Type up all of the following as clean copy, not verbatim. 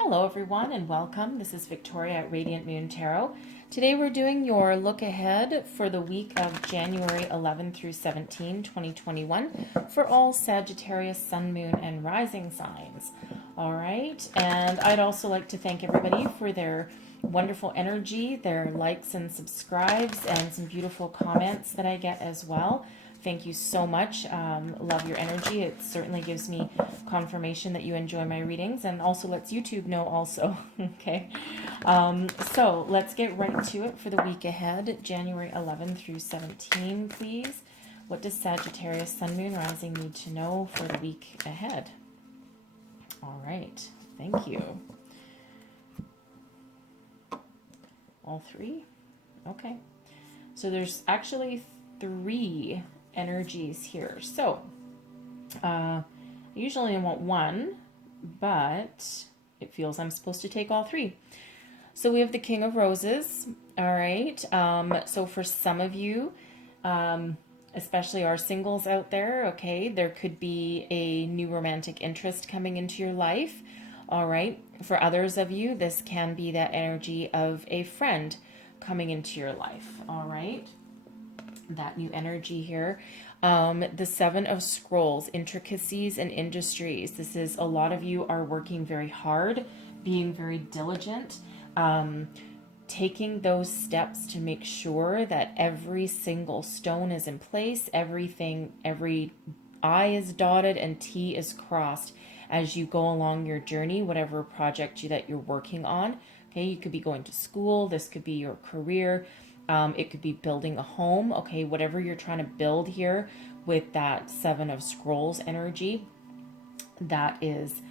Hello everyone and welcome. This is Victoria at Radiant Moon Tarot. Today we're doing your look ahead for the week of January 11 through 17, 2021 for all Sagittarius, Sun, Moon, and Rising signs. All right, and I'd also like to thank everybody for their wonderful energy, their likes and subscribes, and some beautiful comments that I get as well. Thank you so much. Love your energy. It certainly gives me confirmation that you enjoy my readings and also lets YouTube know also. Okay. So let's get right to it for the week ahead, January 11 through 17, please. What does Sagittarius, Sun, Moon, Rising need to know for the week ahead? All right. Thank you. All three? Okay. So there's actually three energies here. So I usually want one, but it feels I'm supposed to take all three. So we have the King of Roses. All right. So for some of you, especially our singles out there, okay, there could be a new romantic interest coming into your life. All right. For others of you, this can be that energy of a friend coming into your life. All right. That new energy here. The Seven of Scrolls, intricacies and industries. This is a lot of you are working very hard, being very diligent, taking those steps to make sure that every single stone is in place, everything, every I is dotted and T is crossed as you go along your journey, whatever project that you're working on. Okay, you could be going to school, this could be your career. It could be building a home, okay, whatever you're trying to build here with that Seven of Scrolls energy, that is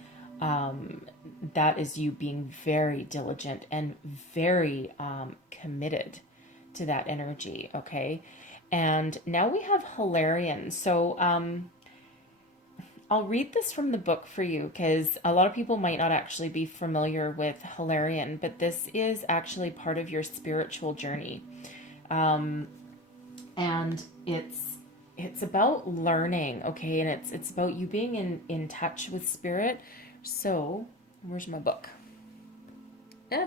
you being very diligent and very committed to that energy, okay? And now we have Hilarion. So I'll read this from the book for you because a lot of people might not actually be familiar with Hilarion, but this is actually part of your spiritual journey. And it's about learning, okay? And it's about you being in touch with spirit. So where's my book?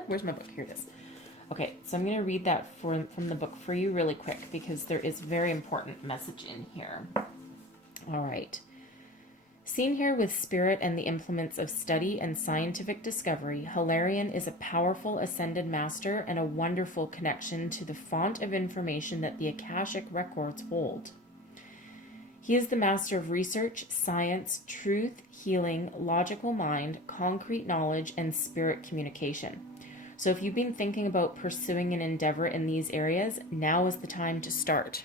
Where's my book? Here it is. Okay, so I'm going to read that from the book for you really quick because there is very important message in here. All right. Seen here with spirit and the implements of study and scientific discovery, Hilarion is a powerful ascended master and a wonderful connection to the font of information that the Akashic records hold. He is the master of research, science, truth, healing, logical mind, concrete knowledge, and spirit communication. So if you've been thinking about pursuing an endeavor in these areas, now is the time to start.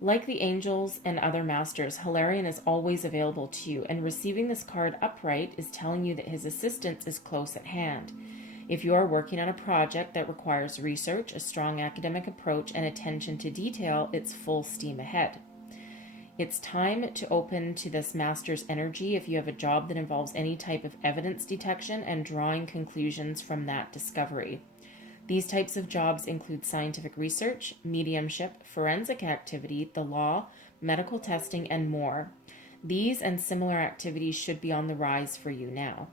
Like the angels and other masters, Hilarion is always available to you, and receiving this card upright is telling you that his assistance is close at hand. If you are working on a project that requires research, a strong academic approach, and attention to detail, it's full steam ahead. It's time to open to this master's energy if you have a job that involves any type of evidence detection and drawing conclusions from that discovery. These types of jobs include scientific research, mediumship, forensic activity, the law, medical testing, and more. These and similar activities should be on the rise for you now.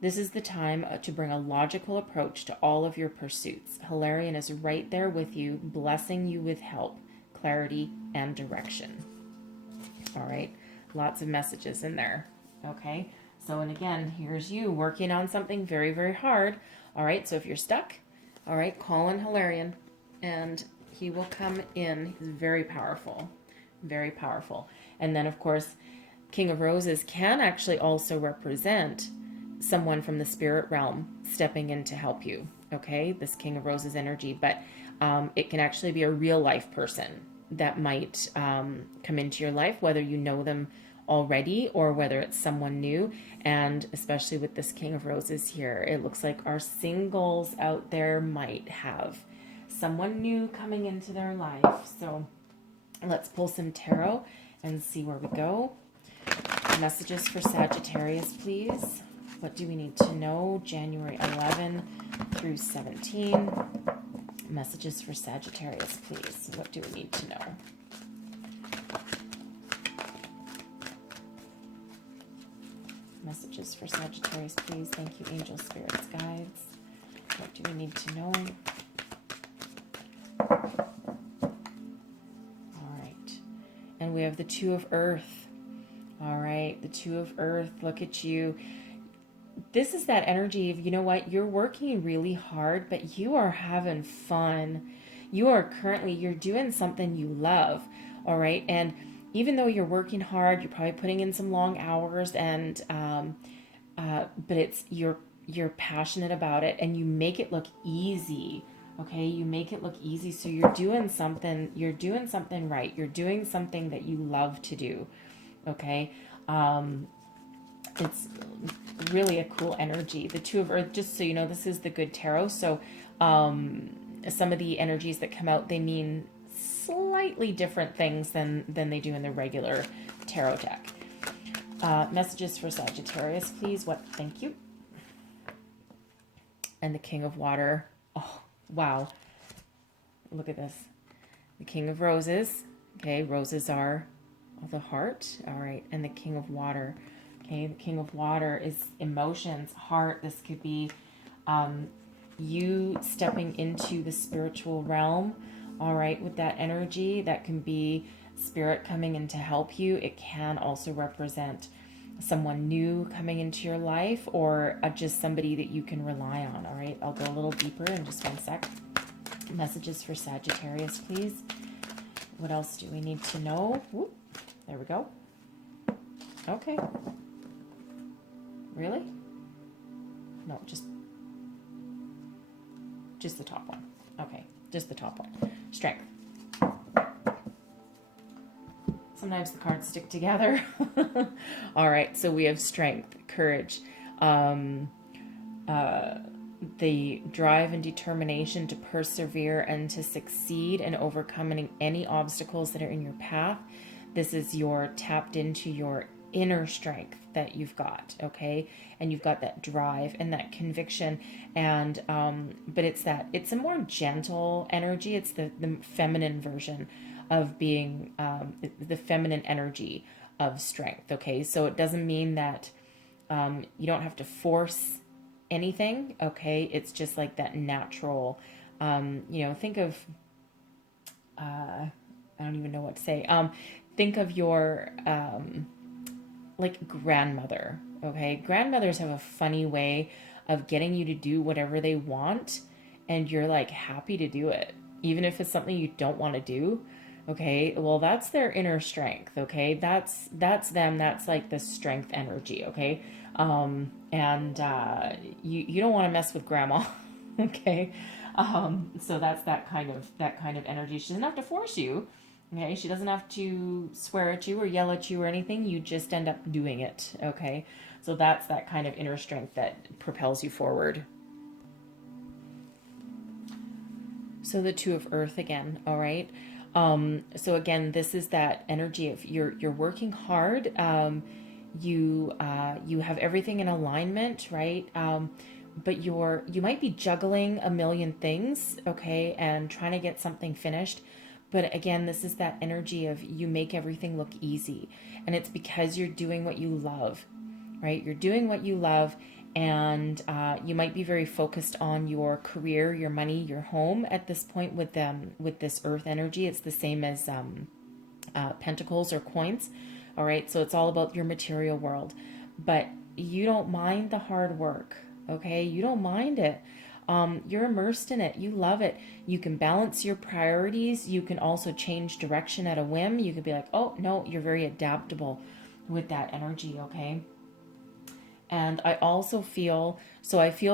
This is the time to bring a logical approach to all of your pursuits. Hilarion is right there with you, blessing you with help, clarity, and direction. All right, lots of messages in there. Okay, so and again, here's you working on something very, very hard. All right, so if you're stuck, all right, call in Hilarion, and he will come in. He's very powerful, very powerful. And then, of course, King of Roses can actually also represent someone from the spirit realm stepping in to help you, okay? This King of Roses energy, but it can actually be a real life person that might come into your life, whether you know them already or whether it's someone new. And especially with this King of Roses here, it looks like our singles out there might have someone new coming into their life. So let's pull some tarot and see where we go. Messages for Sagittarius, please. What do we need to know? January 11 through 17. Messages for Sagittarius, please. What do we need to know? Messages for Sagittarius, please. Thank you, angel spirits, guides. What do we need to know? All right. And we have the Two of Earth. All right, the Two of Earth. Look at you. This is that energy of, you know what, you're working really hard, but you are having fun. You're doing something you love. All right. And even though you're working hard, you're probably putting in some long hours, and but you're passionate about it, and you make it look easy. Okay, you make it look easy, so you're doing something right. You're doing something that you love to do. Okay, it's really a cool energy. The Two of Earth, just so you know, this is the good tarot. So some of the energies that come out, they mean slightly different things than they do in the regular tarot deck. Messages for Sagittarius, please. What? Thank you. And the King of Water. Oh, wow. Look at this. The King of Roses. Okay, roses are the heart. All right. And the King of Water. Okay, the King of Water is emotions, heart. This could be you stepping into the spiritual realm. All right, with that energy, that can be spirit coming in to help you. It can also represent someone new coming into your life, or just somebody that you can rely on. All right, I'll go a little deeper in just one sec. Messages for Sagittarius, please. What else do we need to know? Whoop, there we go. Okay. Really? No, just the top one. Okay, just the top one. Strength. Sometimes the cards stick together. All right, so we have strength, courage, the drive and determination to persevere and to succeed and overcoming any obstacles that are in your path. This is your tapped into your inner strength that you've got, okay? And you've got that drive and that conviction, and but it's a more gentle energy. It's the feminine version of being the feminine energy of strength, okay? So it doesn't mean that you don't have to force anything, okay? It's just like that natural, think of I don't even know what to say. Think of your like grandmother, okay? Grandmothers have a funny way of getting you to do whatever they want, and you're like happy to do it, even if it's something you don't want to do, okay? Well, that's their inner strength, okay? That's them. That's like the strength energy, okay? You don't want to mess with grandma, okay? So that's that kind of energy. She doesn't have to force you. Okay, she doesn't have to swear at you or yell at you or anything. You just end up doing it, okay? So that's that kind of inner strength that propels you forward. So the Two of Earth again, all right? So again, this is that energy of you're working hard. You have everything in alignment, right? But you might be juggling a million things, okay, and trying to get something finished. But again, this is that energy of you make everything look easy. And it's because you're doing what you love, right? You're doing what you love, and you might be very focused on your career, your money, your home at this point with this earth energy. It's the same as pentacles or coins, all right? So it's all about your material world. But you don't mind the hard work, okay? You don't mind it. You're immersed in it. You love it. You can balance your priorities. You can also change direction at a whim. You could be like, oh, no, you're very adaptable with that energy, okay? And I also feel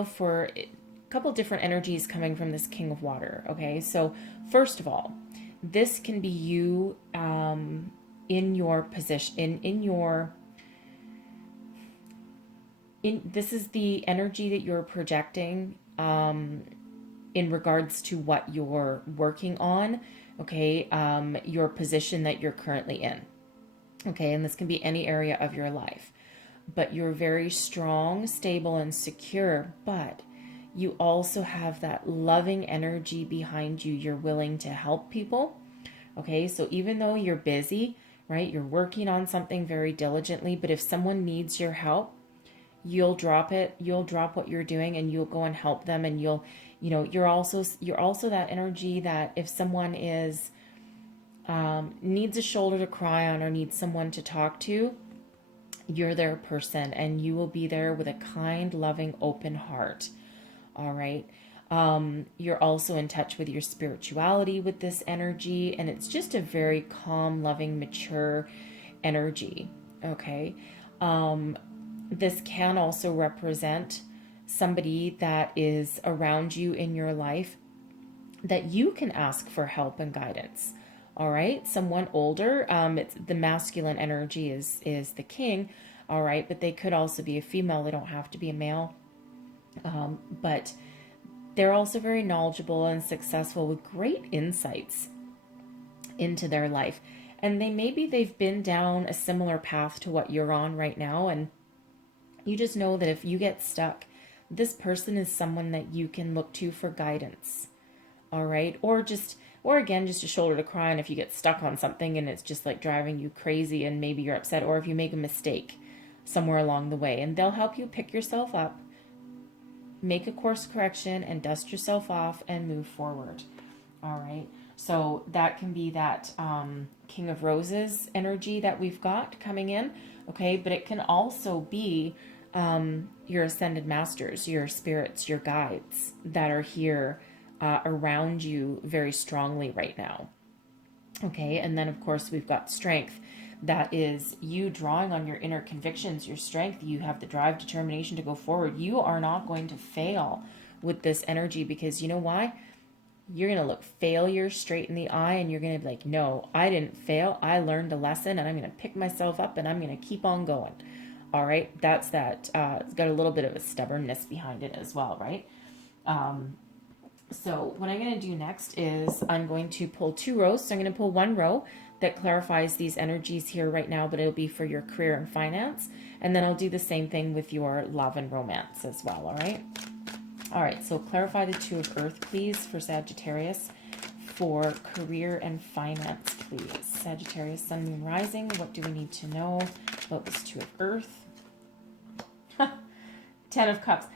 for a couple different energies coming from this King of Water, okay? So first of all, this can be you in your position, this is the energy that you're projecting in regards to what you're working on, okay, your position that you're currently in, okay, and this can be any area of your life, but you're very strong, stable, and secure, but you also have that loving energy behind you. You're willing to help people, okay, so even though you're busy, right, you're working on something very diligently, but if someone needs your help, you'll drop it, you'll drop what you're doing, and you'll go and help them. And you'll, you're also that energy that if someone is needs a shoulder to cry on or needs someone to talk to, you're their person, and you will be there with a kind, loving, open heart. All right. You're also in touch with your spirituality with this energy, and it's just a very calm, loving, mature energy. Okay. This can also represent somebody that is around you in your life that you can ask for help and guidance. All right, someone older. It's the masculine energy is the king. All right, but they could also be a female. They don't have to be a male. But they're also very knowledgeable and successful with great insights into their life. And they've been down a similar path to what you're on right now. And you just know that if you get stuck, this person is someone that you can look to for guidance. All right. Or again, just a shoulder to cry on if you get stuck on something and it's just like driving you crazy and maybe you're upset, or if you make a mistake somewhere along the way, and they'll help you pick yourself up, make a course correction, and dust yourself off and move forward. All right. So that can be that King of Roses energy that we've got coming in. Okay. But it can also be your ascended masters, your spirits, your guides that are here around you very strongly right now. Okay. And then of course we've got strength. That is you drawing on your inner convictions, your strength. You have the drive, determination to go forward. You are not going to fail with this energy, because you know why? You're going to look failure straight in the eye and you're going to be like, no, I didn't fail. I learned a lesson and I'm going to pick myself up and I'm going to keep on going. All right. That's that. It's got a little bit of a stubbornness behind it as well. Right. So what I'm going to do next is I'm going to pull 2 rows. So I'm going to pull 1 row that clarifies these energies here right now, but it'll be for your career and finance. And then I'll do the same thing with your love and romance as well. All right. All right. So clarify the 2 of Earth, please, for Sagittarius, for career and finance, please. Sagittarius, Sun, Moon, Rising. What do we need to know about this 2 of Earth? 10 of Cups.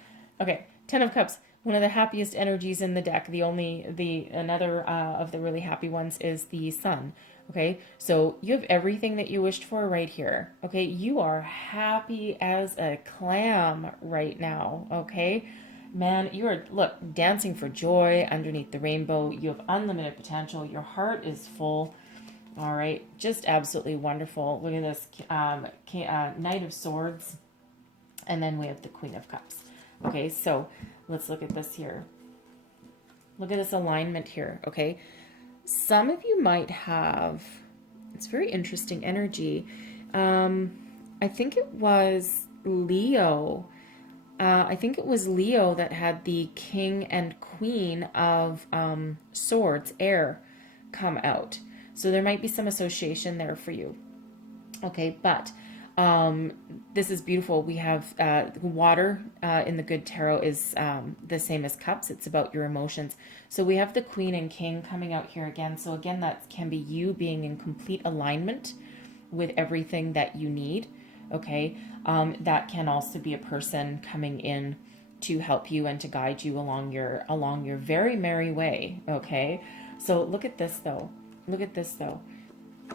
Okay. 10 of Cups. One of the happiest energies in the deck. Another of the really happy ones is the Sun. Okay, so you have everything that you wished for right here. Okay, you are happy as a clam right now. Okay, man, you are, look, dancing for joy underneath the rainbow. You have unlimited potential. Your heart is full. All right, just absolutely wonderful. Look at this, Knight of Swords, and then we have the Queen of Cups. Okay, so let's look at this here. Look at this alignment here. Okay. Some of you might have, it's very interesting energy. I think it was Leo. I think it was Leo that had the King and Queen of Swords, air, come out. So there might be some association there for you. Okay, but this is beautiful. We have water in the good tarot is the same as cups. It's about your emotions. So we have the Queen and King coming out here again. So again, that can be you being in complete alignment with everything that you need. Okay. That can also be a person coming in to help you and to guide you along your very merry way. Okay. So look at this though. Look at this though.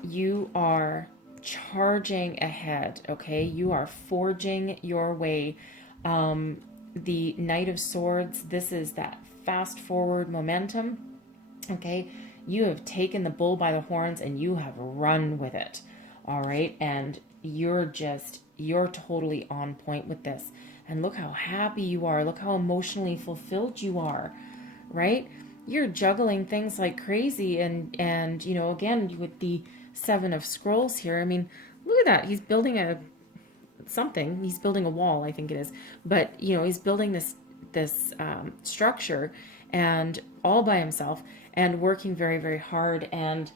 You are charging ahead. Okay. You are forging your way. The Knight of Swords, this is that fast forward momentum. Okay. You have taken the bull by the horns and you have run with it. All right. And you're totally on point with this. And look how happy you are. Look how emotionally fulfilled you are, right? You're juggling things like crazy. And you know, again, with the 7 of Scrolls here, I mean, look at that. He's building he's building a wall, I think it is. But, you know, he's building this structure and all by himself and working very, very hard and,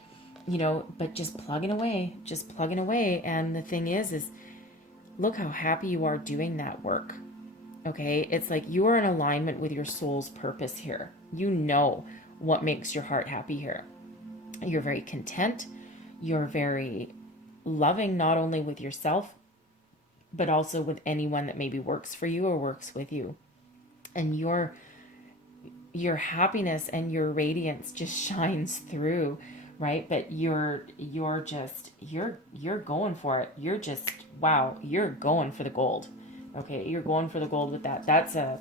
you know, but just plugging away. And the thing is look how happy you are doing that work. Okay. It's like you are in alignment with your soul's purpose here. You know what makes your heart happy here. You're very content. You're very loving, not only with yourself, but also with anyone that maybe works for you or works with you. And your happiness and your radiance just shines through, right? But you're going for it. You're just, wow, you're going for the gold. Okay, you're going for the gold with that. That's a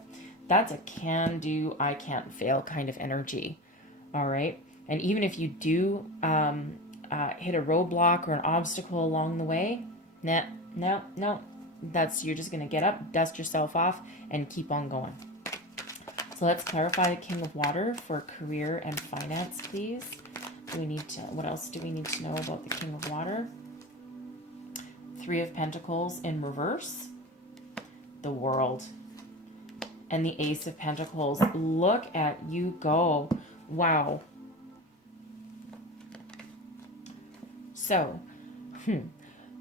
can do, I can't fail kind of energy. All right. And even if you do hit a roadblock or an obstacle along the way, no, that's, you're just going to get up, dust yourself off, and keep on going. So let's clarify King of Water for career and finance, please. What else do we need to know about the King of Water? Three of Pentacles in reverse, the World, and the Ace of Pentacles. Look at you go. Wow. So,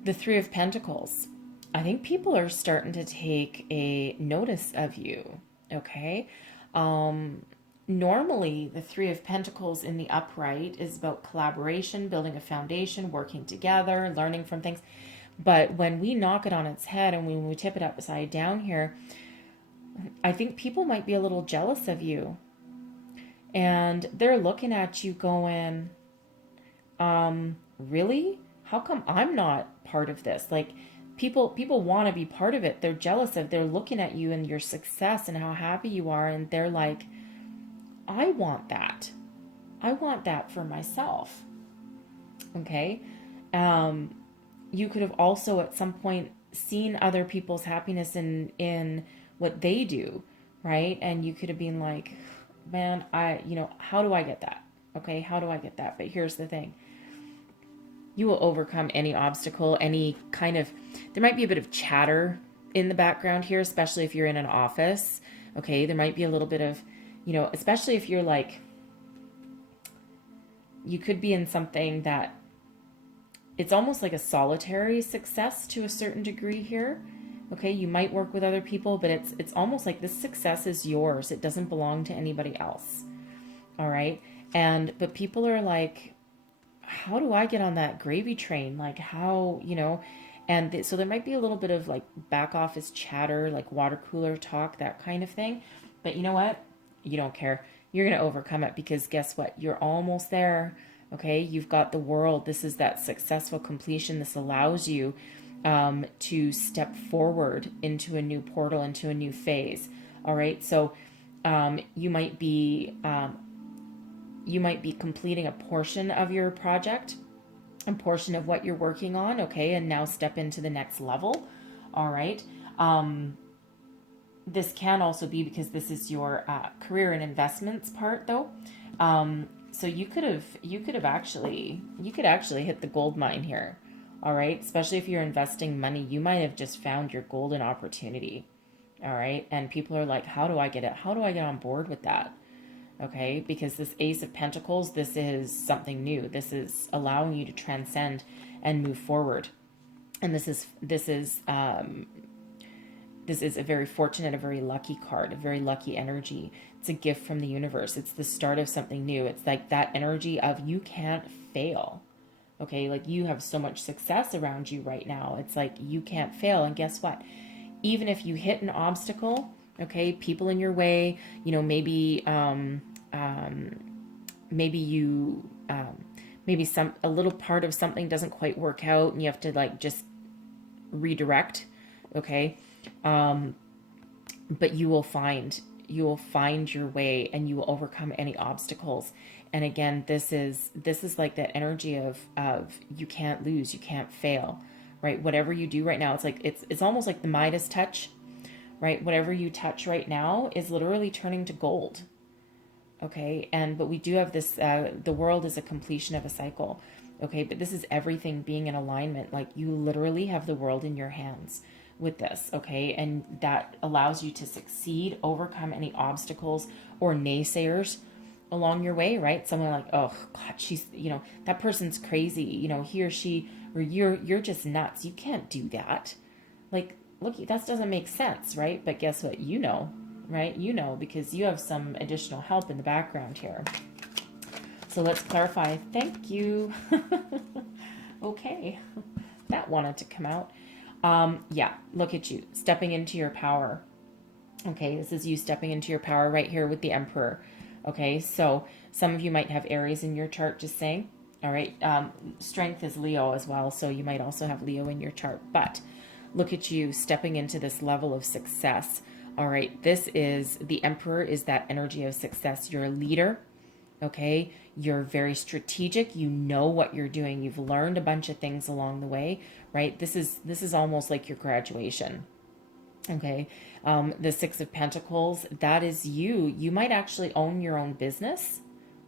the Three of Pentacles. I think people are starting to take a notice of you, okay? Normally, the Three of Pentacles in the upright is about collaboration, building a foundation, working together, learning from things. But when we knock it on its head and when we tip it upside down here, I think people might be a little jealous of you. And they're looking at you going, really? How come I'm not part of this? Like, people want to be part of it. They're jealous of, they're looking at you and your success and how happy you are. And they're like, I want that. I want that for myself. Okay. You could have also at some point seen other people's happiness in what they do, right? And you could have been like, man, how do I get that? Okay, how do I get that? But here's the thing. You will overcome any obstacle, any kind of, there might be a bit of chatter in the background here, especially if you're in an office. Okay, there might be a little bit of, especially if you're like, you could be in something that it's almost like a solitary success to a certain degree here. Okay, you might work with other people, but it's almost like this success is yours. It doesn't belong to anybody else. All right, but people are like, how do I get on that gravy train? Like, how, so there might be a little bit of like back office chatter, like water cooler talk, that kind of thing. But you know what? You don't care. You're going to overcome it, because guess what? You're almost there. Okay, you've got the World. This is that successful completion. This allows you to step forward into a new portal, into a new phase. All right, so you might be completing a portion of your project, a portion of what you're working on. Okay, and now step into the next level. All right. This can also be because this is your career and investments part, though. So you could actually hit the gold mine here. All right. Especially if you're investing money, you might have just found your golden opportunity. All right. And people are like, how do I get it? How do I get on board with that? Okay. Because this Ace of Pentacles, this is something new. This is allowing you to transcend and move forward. And this is a very fortunate, a very lucky card, a very lucky energy. It's a gift from the universe. It's the start of something new. It's like that energy of you can't fail. Okay, like you have so much success around you right now. It's like you can't fail. And guess what? Even if you hit an obstacle, okay, people in your way, maybe a little part of something doesn't quite work out and you have to like just redirect, okay? But you will find your way and you will overcome any obstacles. And again, this is like that energy of you can't lose, you can't fail, right? Whatever you do right now, it's like it's almost like the Midas touch, right? Whatever you touch right now is literally turning to gold. Okay, but we do have this. The World is a completion of a cycle. Okay, but this is everything being in alignment. Like you literally have the world in your hands with this, okay? And that allows you to succeed, overcome any obstacles or naysayers along your way, right? Someone like, oh God, she's, that person's crazy, he or she, or you're just nuts. You can't do that. Like, look, that doesn't make sense, right? But guess what? Right? Because you have some additional help in the background here. So let's clarify. Thank you. Okay. That wanted to come out. Yeah, look at you stepping into your power. Okay, this is you stepping into your power right here with the Emperor. Okay, so some of you might have Aries in your chart, just saying. All right, strength is Leo as well, so you might also have Leo in your chart. But look at you stepping into this level of success. All right, this is the Emperor, is that energy of success. You're a leader. Okay, you're very strategic. You know what you're doing. You've learned a bunch of things along the way, right? This is almost like your graduation. Okay. The Six of Pentacles, that is you. You might actually own your own business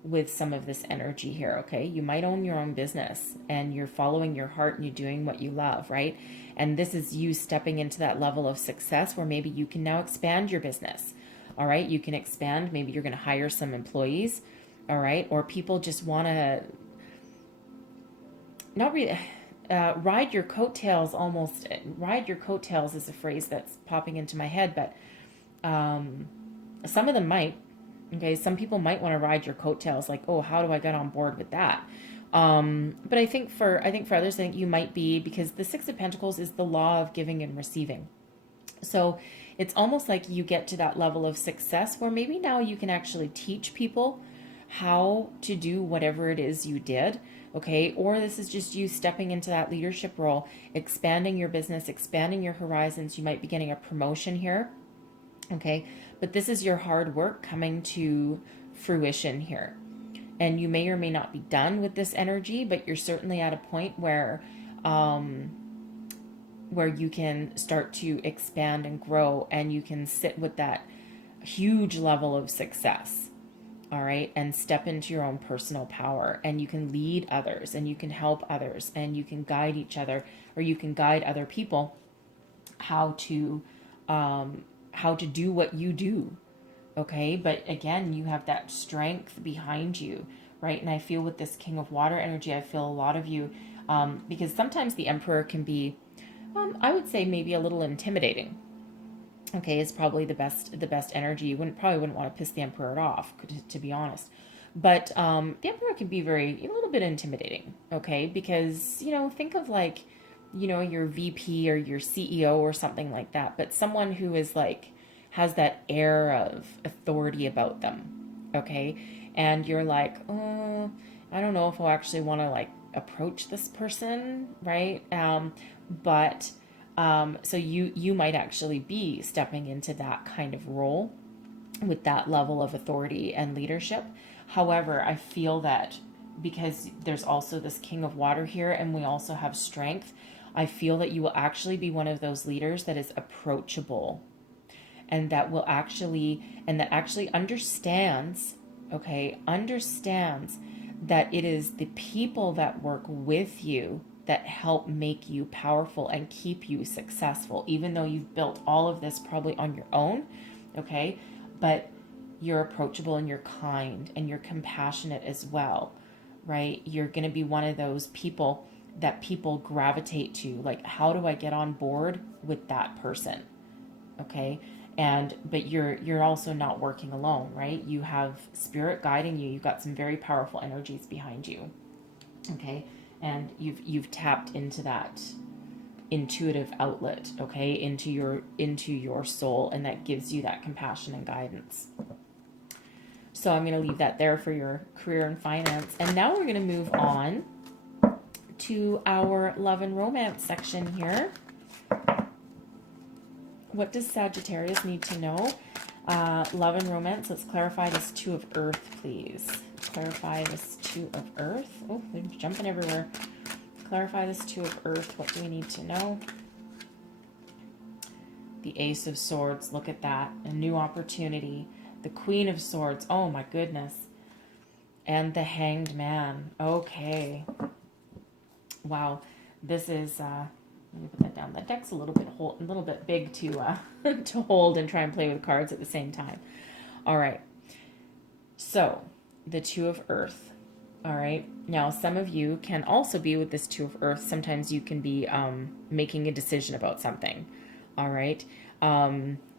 with some of this energy here. Okay. You might own your own business and you're following your heart and you're doing what you love, right? And this is you stepping into that level of success where maybe you can now expand your business. All right. You can expand. Maybe you're going to hire some employees. All right. Or people just want to not really ride your coattails. Almost ride your coattails is a phrase that's popping into my head, but some of them might. Okay, some people might want to ride your coattails, like, oh, how do I get on board with that? But I think for others, I think you might be, because the Six of Pentacles is the law of giving and receiving. So it's almost like you get to that level of success where maybe now you can actually teach people how to do whatever it is you did. Okay. Or this is just you stepping into that leadership role, expanding your business, expanding your horizons. You might be getting a promotion here. Okay. But this is your hard work coming to fruition here. And you may or may not be done with this energy, but you're certainly at a point where you can start to expand and grow, and you can sit with that huge level of success. All right. And step into your own personal power, and you can lead others, and you can help others, and you can guide each other, or you can guide other people how to do what you do. Okay. But again, you have that strength behind you, right? And I feel with this King of Water energy, I feel a lot of you, because sometimes the Emperor can be, I would say maybe a little intimidating. Okay, is probably the best energy. You probably wouldn't want to piss the Emperor off, to be honest. But the Emperor can be a little bit intimidating. Okay, because think of like, your VP or your CEO or something like that. But someone who is like has that air of authority about them. Okay, and you're like, oh, I don't know if I'll actually want to like approach this person, right? But so you might actually be stepping into that kind of role with that level of authority and leadership. However, I feel that because there's also this King of Water here, and we also have strength, I feel that you will actually be one of those leaders that is approachable, and that actually understands, okay, understands that it is the people that work with you that help make you powerful and keep you successful, even though you've built all of this probably on your own. Okay. But you're approachable, and you're kind, and you're compassionate as well, right? You're going to be one of those people that people gravitate to. Like, how do I get on board with that person? Okay. But you're also not working alone, right? You have spirit guiding you. You've got some very powerful energies behind you. Okay. And you've tapped into that intuitive outlet, okay, into your soul, and that gives you that compassion and guidance. So I'm going to leave that there for your career and finance. And now we're going to move on to our love and romance section here. What does Sagittarius need to know? Love and romance. Let's clarify this Two of Earth, please. Clarify this Two of Earth. Oh, they're jumping everywhere. Clarify this Two of Earth. What do we need to know? The Ace of Swords. Look at that. A new opportunity. The Queen of Swords. Oh my goodness. And the Hanged Man. Okay. Wow. This is... let me put that down. That deck's a little bit big to to hold and try and play with cards at the same time. All right. So, the Two of Earth. All right. Now, some of you can also be with this Two of Earth. Sometimes you can be making a decision about something. All right.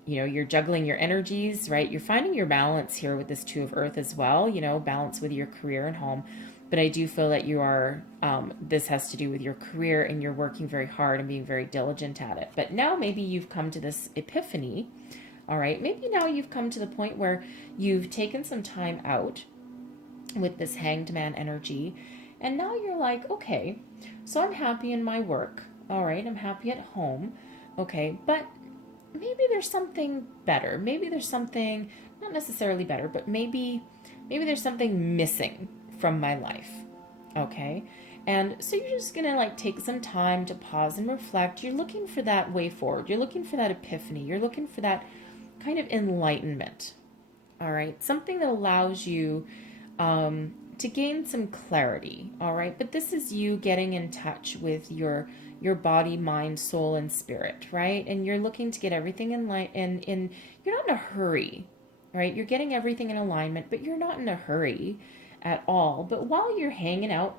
You're juggling your energies, right? You're finding your balance here with this Two of Earth as well. Balance with your career and home. But I do feel that you are, this has to do with your career and you're working very hard and being very diligent at it. But now maybe you've come to this epiphany, all right? Maybe now you've come to the point where you've taken some time out with this Hanged Man energy. And now you're like, okay, so I'm happy in my work, all right? I'm happy at home, okay? But maybe there's something better. Maybe there's something, not necessarily better, but maybe there's something missing from my life, okay? And so you're just gonna like take some time to pause and reflect. You're looking for that way forward. You're looking for that epiphany. You're looking for that kind of enlightenment, all right? Something that allows you to gain some clarity, all right? But this is you getting in touch with your body, mind, soul, and spirit, right? And you're looking to get everything in line, and you're not in a hurry, right? You're getting everything in alignment, but you're not in a hurry at all. But while you're hanging out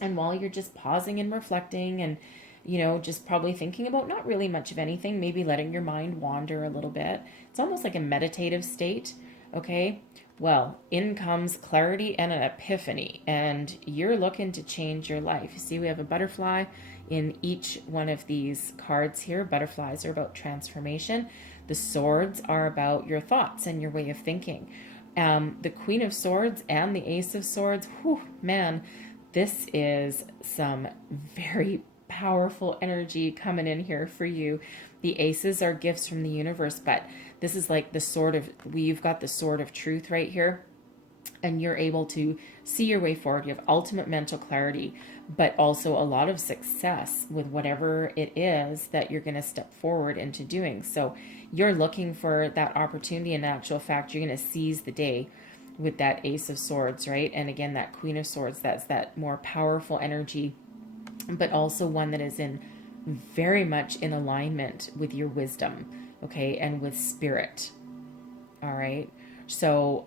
and while you're just pausing and reflecting and, you know, just probably thinking about not really much of anything, maybe letting your mind wander a little bit, it's almost like a meditative state, okay? Well, in comes clarity and an epiphany, and you're looking to change your life. You see, we have a butterfly in each one of these cards here. Butterflies are about transformation. The swords are about your thoughts and your way of thinking. The Queen of Swords and the Ace of Swords, whew, man, this is some very powerful energy coming in here for you. The aces are gifts from the universe, but this is like the sword of, you've got the sword of truth right here, and you're able to see your way forward. You have ultimate mental clarity, but also a lot of success with whatever it is that you're going to step forward into doing. So you're looking for that opportunity. In actual fact, you're going to seize the day with that Ace of Swords, right? And again, that Queen of Swords, that's that more powerful energy, but also one that is in very much in alignment with your wisdom, okay, and with spirit. All right. So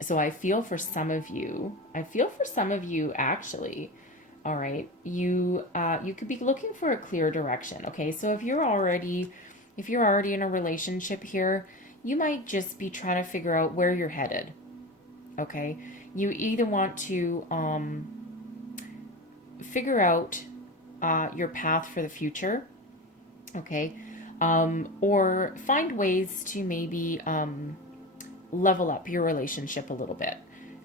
so I feel for some of you. Actually, all right. You could be looking for a clear direction, okay? So if you're already in a relationship here, you might just be trying to figure out where you're headed. Okay? You either want to figure out your path for the future, okay, or find ways to maybe level up your relationship a little bit,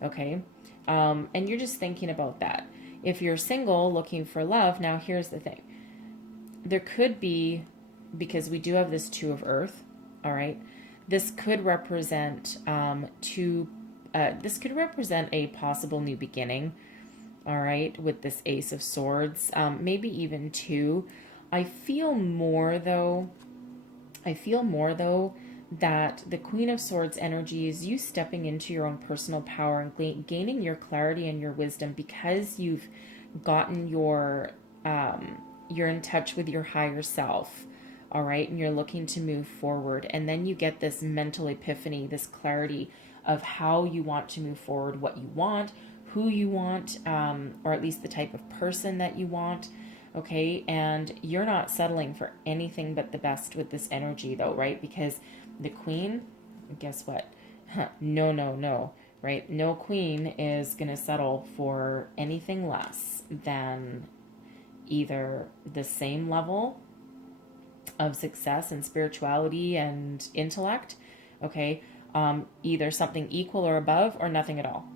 okay, and you're just thinking about that. If you're single looking for love, now here's the thing. There could be, because we do have this Two of Earth, all right, this could represent this could represent a possible new beginning, all right, with this Ace of Swords, maybe even two. I feel more though that the Queen of Swords energy is you stepping into your own personal power and gaining your clarity and your wisdom, because you've gotten you're in touch with your higher self, all right, and you're looking to move forward. And then you get this mental epiphany, this clarity of how you want to move forward, what you want, who you want, or at least the type of person that you want, okay? And you're not settling for anything but the best with this energy though, right? Because the Queen, guess what? No, right? No queen is going to settle for anything less than either the same level of success and spirituality and intellect, okay? Either something equal or above, or nothing at all.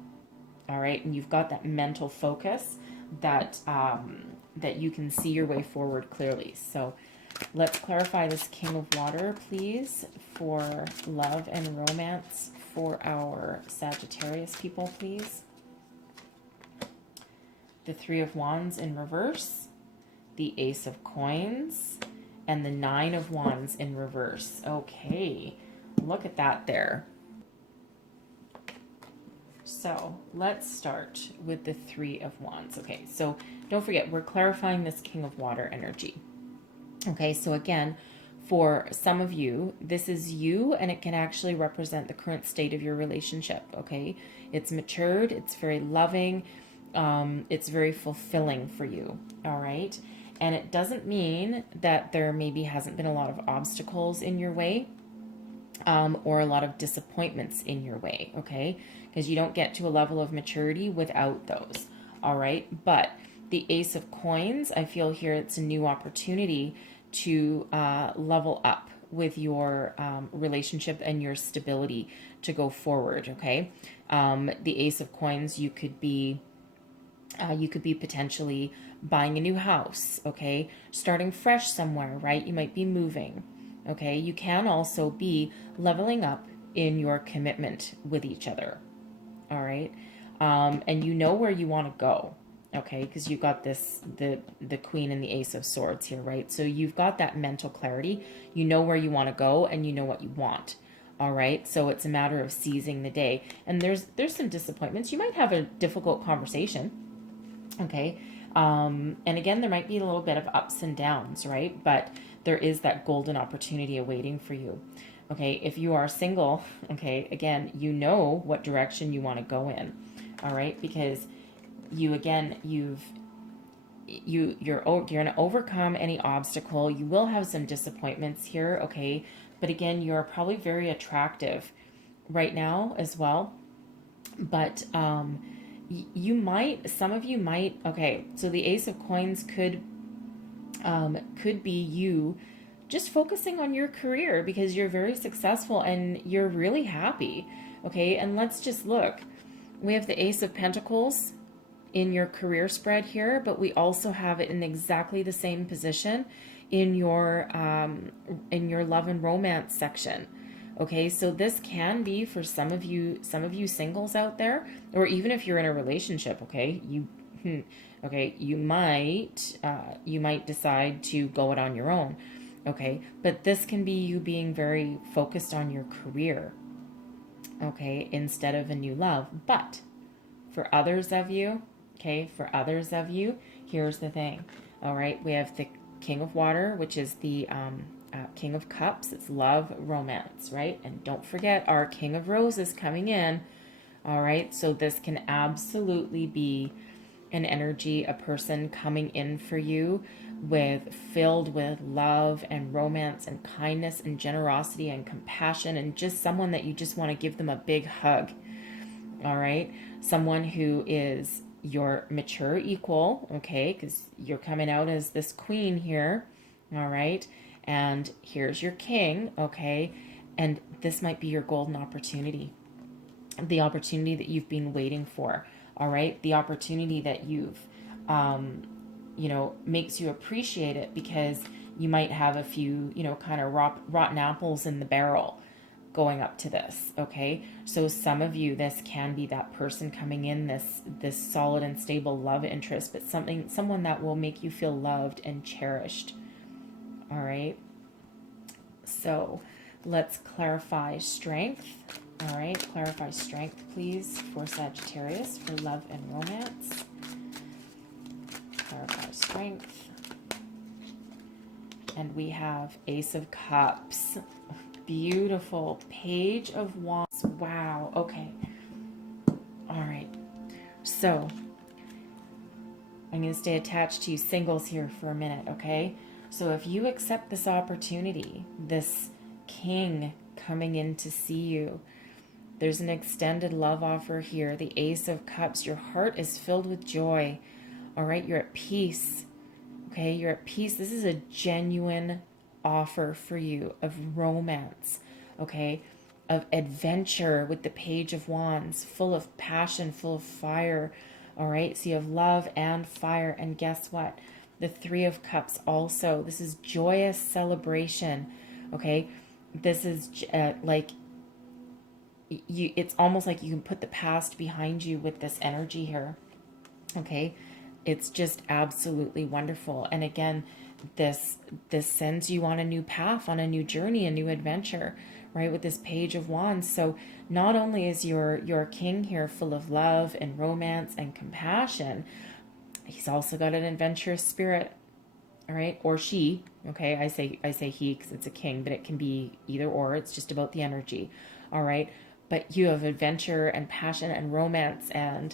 All right, and you've got that mental focus that that you can see your way forward clearly. So let's clarify this King of Water, please, for love and romance for our Sagittarius people, please. The Three of Wands in reverse, the Ace of Coins, and the Nine of Wands in reverse. Okay, look at that there. So let's start with the Three of Wands. Okay, so don't forget, we're clarifying this King of Water energy. Okay, so again, for some of you, this is you, and it can actually represent the current state of your relationship, okay? It's matured, it's very loving, it's very fulfilling for you, all right? And it doesn't mean that there maybe hasn't been a lot of obstacles in your way. or a lot of disappointments in your way, okay? Because you don't get to a level of maturity without those, all right? But the Ace of Coins, I feel here it's a new opportunity to level up with your relationship and your stability to go forward, okay? The Ace of Coins, you could be potentially buying a new house, okay? Starting fresh somewhere, right? You might be moving, okay? You can also be leveling up in your commitment with each other, all right? And you know where you want to go, okay? Because you've got this, the Queen and the Ace of Swords here, right? So you've got that mental clarity. You know where you want to go and you know what you want. All right, so it's a matter of seizing the day. And there's some disappointments. You might have a difficult conversation, okay? And again, there might be a little bit of ups and downs, right? But there is that golden opportunity awaiting for you. Okay, if you are single, okay, again, you know what direction you want to go in, all right? Because you're going to overcome any obstacle. You will have some disappointments here, okay? But again, you're probably very attractive right now as well. But some of you might, okay, so the Ace of Coins could be you just focusing on your career because you're very successful and you're really happy, okay? And let's just look. We have the Ace of Pentacles in your career spread here, but we also have it in exactly the same position in your love and romance section. Okay, so this can be for some of you singles out there, or even if you're in a relationship, okay, you might decide to go it on your own, okay, but this can be you being very focused on your career, okay, instead of a new love. But for others of you, here's the thing, all right, we have the King of Water, which is the King of Cups. It's love, romance, right? And don't forget our King of Roses coming in, all right? So this can absolutely be an energy, a person coming in for you filled with love and romance and kindness and generosity and compassion, and just someone that you just want to give them a big hug, all right? Someone who is your mature equal, okay, because you're coming out as this queen here, all right, and here's your king, okay, and this might be your golden opportunity, the opportunity that you've been waiting for, all right, the opportunity that you've, makes you appreciate it because you might have a few, kind of rotten apples in the barrel going up to this, okay? So some of you, this can be that person coming in, this solid and stable love interest, but someone that will make you feel loved and cherished, all right? So let's clarify strength, all right? Clarify strength, please, for Sagittarius, for love and romance. Clarify strength. And we have Ace of Cups. Beautiful. Page of Wands. Wow. Okay. All right. So I'm going to stay attached to you singles here for a minute, okay? So if you accept this opportunity, this king coming in to see you, there's an extended love offer here. The Ace of Cups. Your heart is filled with joy. All right. You're at peace. Okay. You're at peace. This is a genuine offer for you of romance, okay, of adventure with the Page of Wands, full of passion, full of fire, all right? So you have love and fire, and guess what? The Three of Cups also. This is joyous celebration, okay? This is it's almost like you can put the past behind you with this energy here, okay? It's just absolutely wonderful. And again, this sends you on a new path, on a new journey, a new adventure, right, with this Page of Wands. So not only is your king here full of love and romance and compassion, he's also got an adventurous spirit, all right, or she, okay, I say he because it's a king, but it can be either or. It's just about the energy, all right? But you have adventure and passion and romance and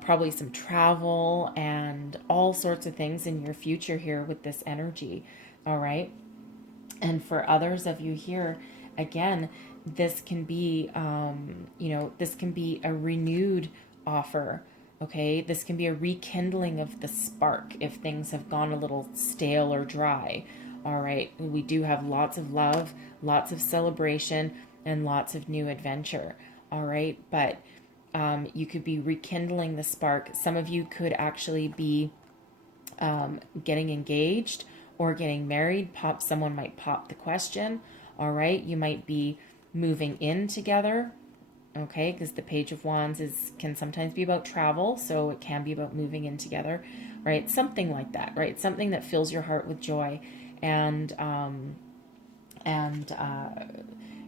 probably some travel and all sorts of things in your future here with this energy, all right? And for others of you here, again, this can be, this can be a renewed offer. Okay, this can be a rekindling of the spark if things have gone a little stale or dry. All right, we do have lots of love, lots of celebration, and lots of new adventure. All right, but you could be rekindling the spark. Some of you could actually be getting engaged or getting married. Someone might pop the question. All right, you might be moving in together. Okay, because the Page of Wands can sometimes be about travel, so it can be about moving in together, right? Something like that, right? Something that fills your heart with joy and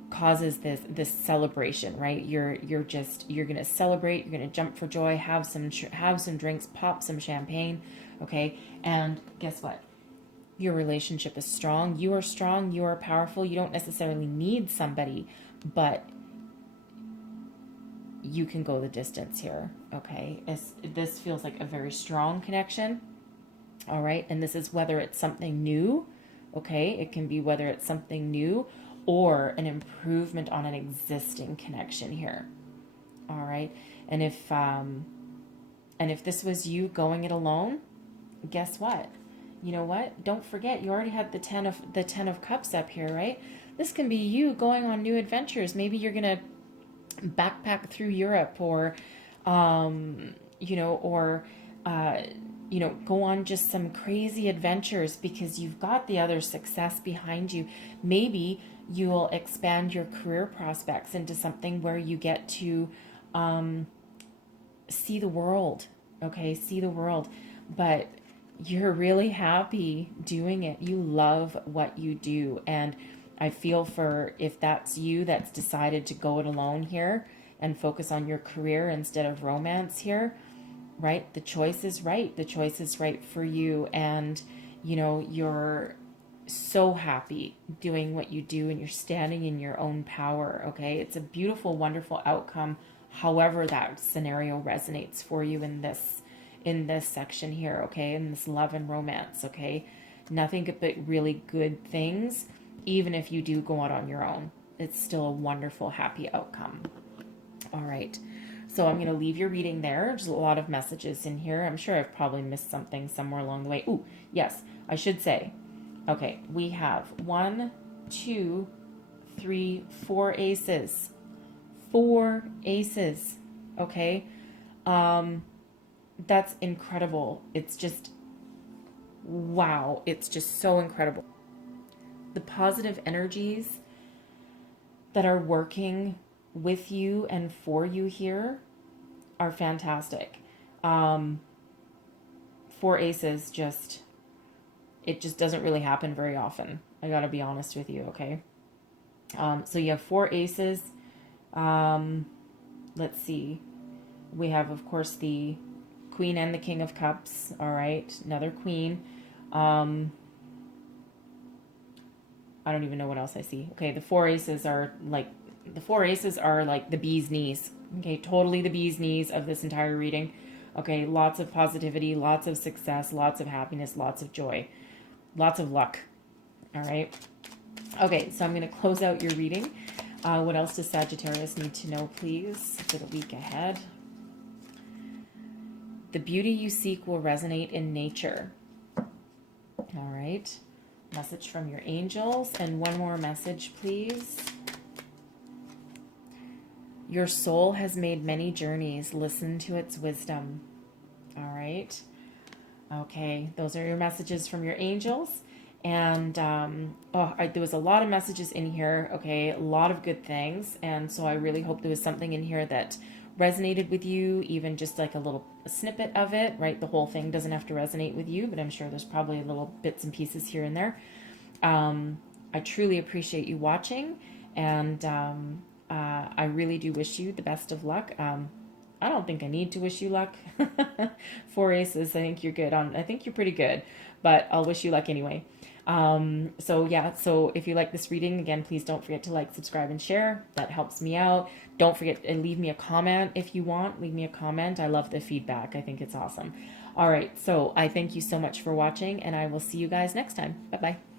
causes this celebration, right? You're gonna celebrate, you're gonna jump for joy, have some drinks, pop some champagne, okay? And guess what? Your relationship is strong. You are powerful. You don't necessarily need somebody, but you can go the distance here, okay? This feels like a very strong connection, all right? And this is whether it's something new, okay? It can be whether it's something new or an improvement on an existing connection here, all right? And if this was you going it alone, guess what? You know what? Don't forget, you already had the 10 of Cups up here, right? This can be you going on new adventures. Maybe you're gonna backpack through Europe, or go on just some crazy adventures because you've got the other success behind you. Maybe you'll expand your career prospects into something where you get to see the world, okay? See the world, but you're really happy doing it. You love what you do, and I feel for if that's you that's decided to go it alone here and focus on your career instead of romance here, right? The choice is right. The choice is right for you. And, you're so happy doing what you do and you're standing in your own power, okay? It's a beautiful, wonderful outcome, however that scenario resonates for you in this section here, okay? In this love and romance, okay? Nothing but really good things. Even if you do go out on your own, it's still a wonderful, happy outcome. All right. So I'm going to leave your reading there. There's a lot of messages in here. I'm sure I've probably missed something somewhere along the way. Ooh, yes, I should say. Okay, we have 1, 2, 3, 4 aces. 4 aces. Okay. That's incredible. It's just, wow. It's just so incredible. The positive energies that are working with you and for you here are fantastic. 4 aces it just doesn't really happen very often. I gotta be honest with you, okay? So you have 4 aces. Let's see. We have, of course, the Queen and the King of Cups. All right, another Queen. I don't even know what else I see. Okay, the 4 aces are like the bee's knees. Okay, totally the bee's knees of this entire reading. Okay, lots of positivity, lots of success, lots of happiness, lots of joy, lots of luck. All right. Okay, so I'm going to close out your reading. What else does Sagittarius need to know, please, for the week ahead? The beauty you seek will resonate in nature. All right. Message from your angels. And one more message, please. Your soul has made many journeys. Listen to its wisdom. All right. Okay. Those are your messages from your angels. And there was a lot of messages in here. Okay. A lot of good things. And so I really hope there was something in here that resonated with you, even just like a little snippet of it, right? The whole thing doesn't have to resonate with you, but I'm sure there's probably little bits and pieces here and there. I truly appreciate you watching, and I really do wish you the best of luck. I don't think I need to wish you luck. 4 aces, I think you're good on. I think you're pretty good, but I'll wish you luck anyway. So if you like this reading, again, please don't forget to like, subscribe, and share. That helps me out. Don't forget to leave me a comment if you want. Leave me a comment. I love the feedback. I think it's awesome. All right. So I thank you so much for watching, and I will see you guys next time. Bye-bye.